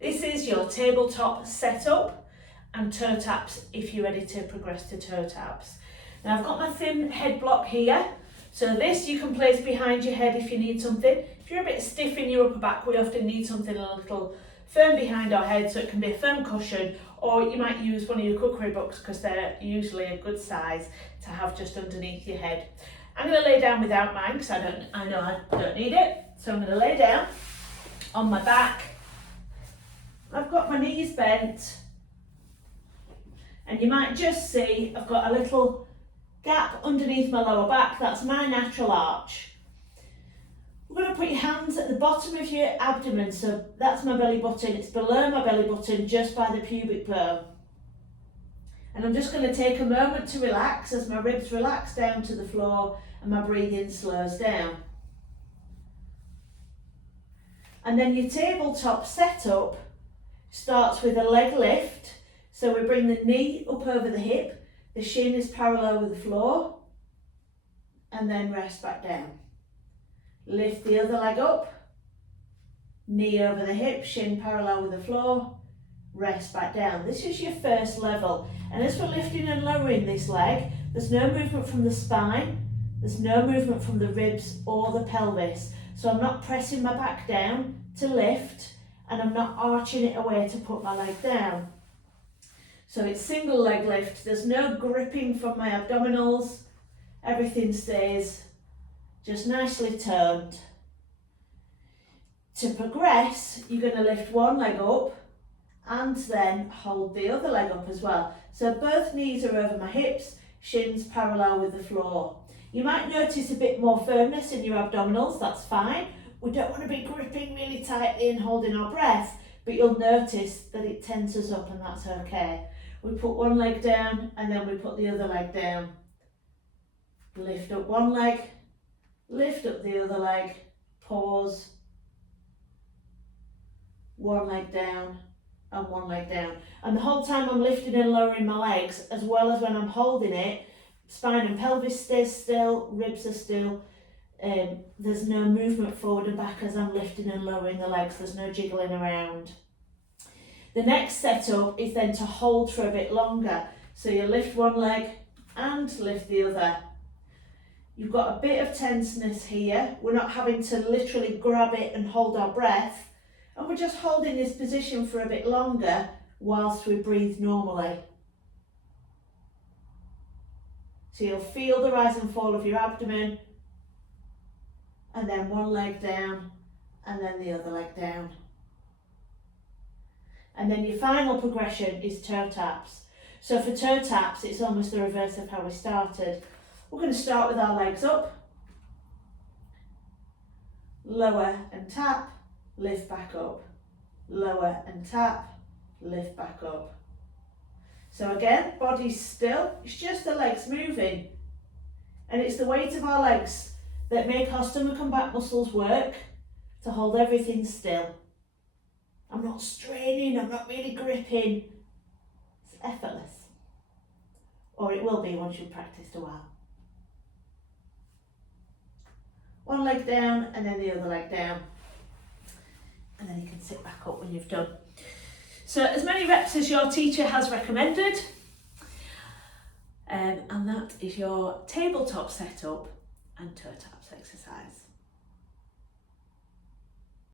This is your tabletop setup and toe taps if you're ready to progress to toe taps. Now I've got my thin head block here. So this you can place behind your head if you need something. If you're a bit stiff in your upper back, we often need something a little firm behind our head, so it can be a firm cushion, or you might use one of your cookery books because they're usually a good size to have just underneath your head. I'm going to lay down without mine because I know I don't need it. So I'm going to lay down on my back. I've got my knees bent, and you might just see I've got a little gap underneath my lower back. That's my natural arch. We're going to put your hands at the bottom of your abdomen, so that's my belly button. It's below my belly button just by the pubic bone. And I'm just going to take a moment to relax as my ribs relax down to the floor and my breathing slows down. And then your tabletop setup starts with a leg lift. So we bring the knee up over the hip, the shin is parallel with the floor, and then rest back down. Lift the other leg up, knee over the hip, shin parallel with the floor, rest back down. This is your first level. And as we're lifting and lowering this leg, there's no movement from the spine, there's no movement from the ribs or the pelvis. So I'm not pressing my back down to lift, and I'm not arching it away to put my leg down. So it's single leg lift, there's no gripping from my abdominals, everything stays just nicely turned. To progress, you're going to lift one leg up and then hold the other leg up as well. So both knees are over my hips, shins parallel with the floor. You might notice a bit more firmness in your abdominals, that's fine. We don't want to be gripping really tightly and holding our breath, but you'll notice that it tenses up, and that's okay. We put one leg down and then we put the other leg down. Lift up one leg, lift up the other leg, pause, one leg down and one leg down. And the whole time I'm lifting and lowering my legs, as well as when I'm holding it, spine and pelvis stays still, ribs are still. There's no movement forward and back as I'm lifting and lowering the legs, there's no jiggling around. The next setup is then to hold for a bit longer. So you lift one leg and lift the other. You've got a bit of tenseness here. We're not having to literally grab it and hold our breath. And we're just holding this position for a bit longer whilst we breathe normally. So you'll feel the rise and fall of your abdomen, and then one leg down and then the other leg down. And then your final progression is toe taps. So for toe taps, it's almost the reverse of how we started. We're going to start with our legs up, lower and tap, lift back up, lower and tap, lift back up. So again, body's still, it's just the legs moving. And it's the weight of our legs that make our stomach and back muscles work to hold everything still. I'm not straining, I'm not really gripping. It's effortless. Or it will be once you've practiced a while. One leg down and then the other leg down. And then you can sit back up when you've done. So as many reps as your teacher has recommended. And that is your tabletop setup and toe taps exercise.